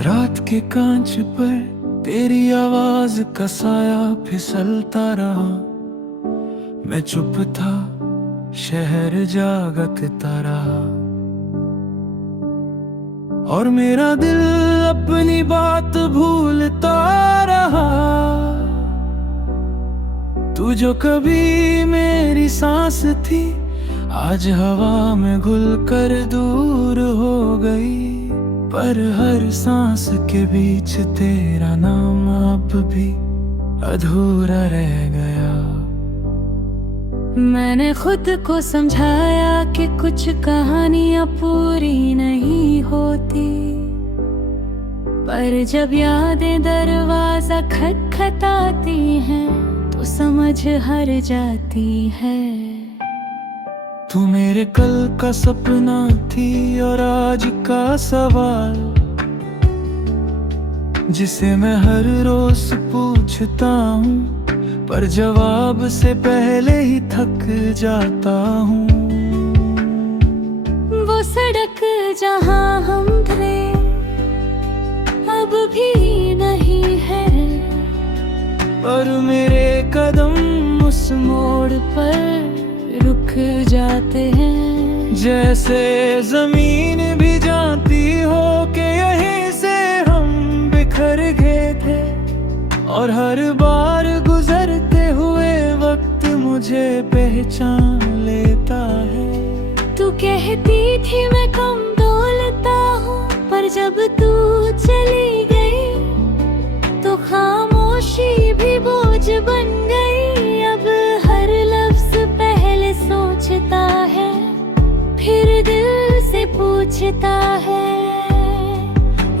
रात के कांच पर तेरी आवाज का साया फिसलता रहा। मैं चुप था, शहर जागता रहा, और मेरा दिल अपनी बात भूलता रहा। तू जो कभी मेरी सांस थी, आज हवा में घुल कर दूर हो गई। पर हर सांस के बीच तेरा नाम अब भी अधूरा रह गया। मैंने खुद को समझाया कि कुछ कहानियां पूरी नहीं होती, पर जब यादें दरवाजा खटखटाती हैं तो समझ हर जाती है। तू मेरे कल का सपना थी और आज का सवाल, जिसे मैं हर रोज पूछता हूँ, पर जवाब से पहले ही थक जाता हूँ। वो सड़क जहाँ हम थे अब भी नहीं है, पर मेरे कदम उस मोड़ पर रुक जाते हैं। जैसे जमीन भी जानती हो कि यहीं से हम बिखर गए थे, और हर बार गुजरते हुए वक्त मुझे पहचान लेता है। तू कहती थी मैं कम दौलता हूँ, पर जब तू चली गई तो खामोशी भी बोझ बन गई। अब हर लफ्ज पहले सोचता है, फिर दिल से पूछता है,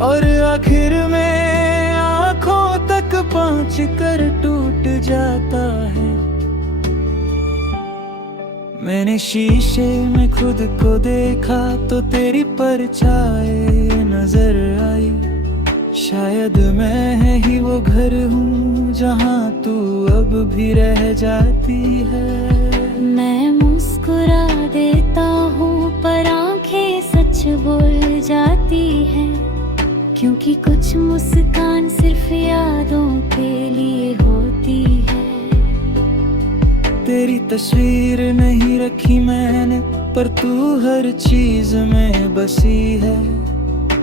और आखिर में आंखों तक पहुंच कर टूट जाता है। मैंने शीशे में खुद को देखा तो तेरी परछाई नजर आई। शायद मैं ही वो घर हूँ जहाँ तू अब भी रह जाती है। मैं मुस्कुरा देता हूँ पर आंखें सच बोल जाती हैं, क्योंकि कुछ मुस्कान सिर्फ यादों के लिए होती है। तेरी तस्वीर नहीं रखी मैंने, पर तू हर चीज में बसी है।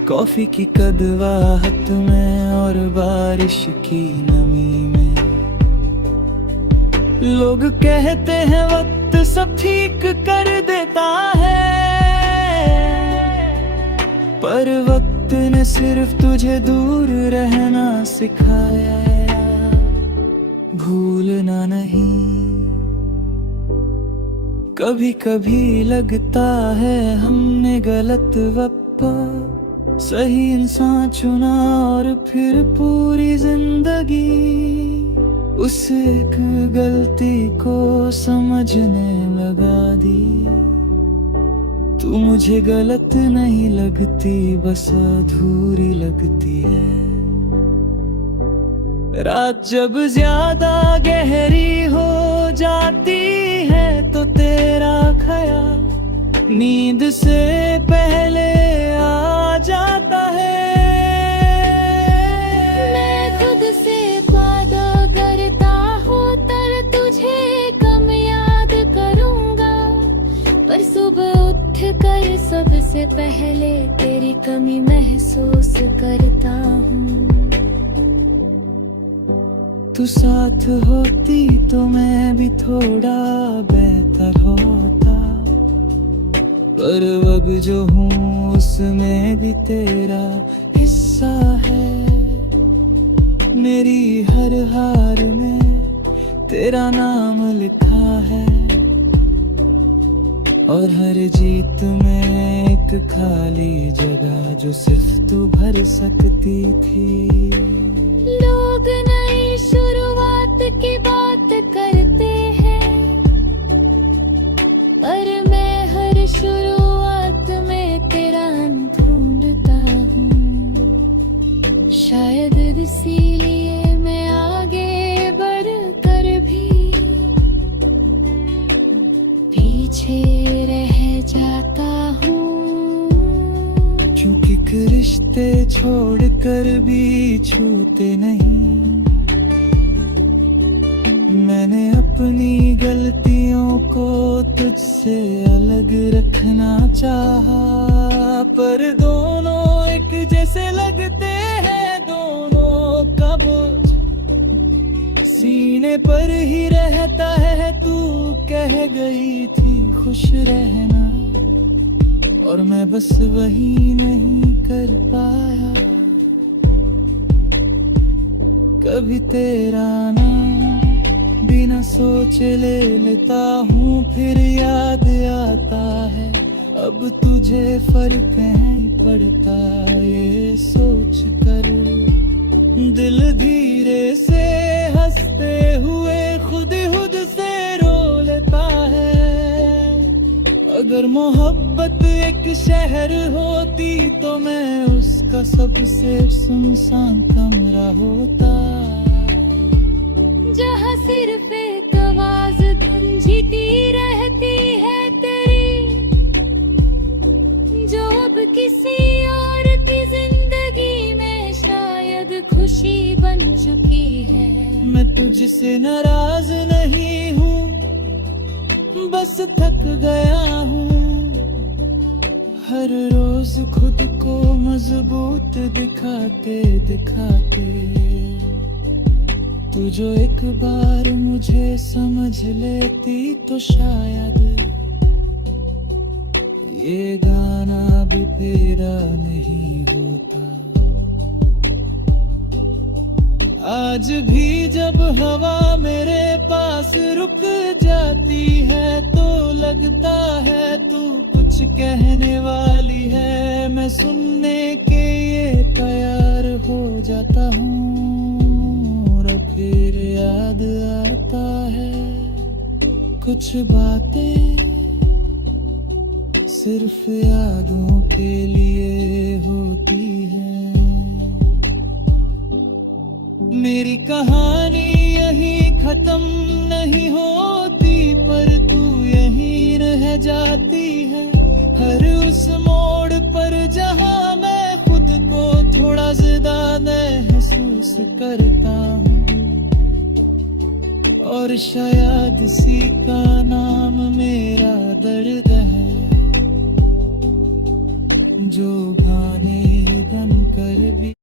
कॉफी की कदवाहट में और बारिश की नमी में। लोग कहते हैं वक्त सब ठीक कर देता है, पर वक्त ने सिर्फ तुझे दूर रहना सिखाया, भूलना नहीं। कभी कभी लगता है हमने गलत वक्त सही इंसान चुना, और फिर पूरी जिंदगी उस एक गलती को समझने लगा दी। तू मुझे गलत नहीं लगती, बस अधूरी लगती है। रात जब ज्यादा गहरी हो जाती है तो तेरा ख्याल नींद से पहले आ जाता है। मैं खुद से वादा करता हूँ तर तुझे कम याद करूँगा, पर सुबह उठ कर सबसे पहले तेरी कमी महसूस करता हूँ। तू साथ होती तो मैं भी थोड़ा बेहतर होता, पर वक्त जो हूँ उसमें भी तेरा हिस्सा है। मेरी हर हार में तेरा नाम लिखा है, और हर जीत में एक खाली जगह जो सिर्फ तू भर सकती थी। लोग नई शुरुआत की बात करते हैं, पर मैं हर शुरुआत में तेरा अंत ढूंढता हूँ। शायद इसीलिए मैं आगे बढ़कर भी पीछे रह जाता हूँ। क्योंकि एक रिश्ते छोड़कर भी छूते नहीं। मैंने अपनी गलतियों को तुझसे अलग रखना चाहा, पर दोनों एक जैसे लगते हैं, दोनों का बोझ सीने पर ही रहता है। तू कह गई थी खुश रहना, और मैं बस वही नहीं कर पाया। कभी तेरा नाम बिना सोचे ले लेता हूँ, फिर याद आता है अब तुझे फर्क नहीं पड़ता। ये सोच कर दिल धीरे से हंसते हुए खुद से रो लेता है। अगर मोहब्बत एक शहर होती तो मैं उसका सबसे सुनसान कमरा होता, जहाँ सिर्फ एक आवाज गूंजती रहती है तेरी, जो अब किसी और की जिंदगी में शायद खुशी बन चुकी है। मैं तुझसे नाराज नहीं हूँ, बस थक गया हूँ। हर रोज खुद को मजबूत दिखाते दिखाते, तू जो एक बार मुझे समझ लेती तो शायद ये गाना भी तेरा नहीं होता। आज भी जब हवा मेरे पास रुक जाती है तो लगता है तू कुछ कहने वाली है। मैं सुनने के ये तैयार हो जाता हूँ, और फिर याद आता है कुछ बातें सिर्फ यादों के लिए होती हैं। मेरी कहानी यहीं खत्म नहीं होती, पर तू यहीं रह जाती है। हर उस मोड़ पर जहां मैं खुद को थोड़ा ज्यादा महसूस करता हूँ, और शायद इसी का नाम मेरा दर्द है, जो गाने